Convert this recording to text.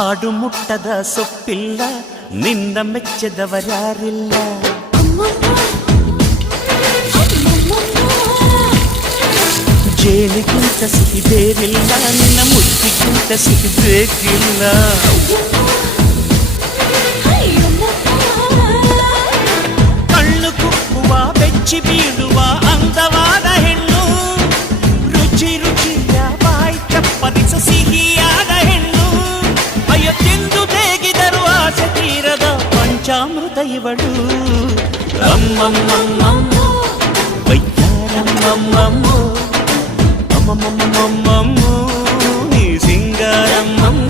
ಹಾಡು ಮುಟ್ಟದ ಸೊಪ್ಪಿಲ್ಲ, ನಿನ್ನ ಮೆಚ್ಚದವರ್ಯಾರಿಲ್ಲ. ಜೇನಿಗಿಂತ ಸಿಹಿ ಬೇರಿಲ್ಲ, ನಿನ್ನ ಮುತ್ತಿಗಿಂತ ಸಿಹಿ ಬೇಕಿಲ್ಲ. ಕಣ್ಣು ಕುಕ್ಕುವ ಬೆಚ್ಚಿ ಬೀಳುವ ಅಂದವಾದ ಹೆಣ್ಣು, ರುಚಿ ರುಚಿಯ ಬಾಯಿ ಚಪ್ಪರಿಸ ಸಿಹಿಯಾದ ಹೆಣ್ಣು. ಅಯ್ಯೋ ತಿಂದು ಬೇಗಿದರು ಆಸೆ ತೀರದ ಪಂಚಾಮೃತ ಇವಳು. ಅಮ್ಮಮ್ಮಮ್ಮಮ್ಮೋ ವೈದ್ಯಾರಮ್ಮಮ್ಮಮ್ಮೋ ಅಮ್ಮಮ್ಮಮ್ಮಮ್ಮೋ ನೀ ಸಿಂಗಾರಮ್ಮಮ್ಮ.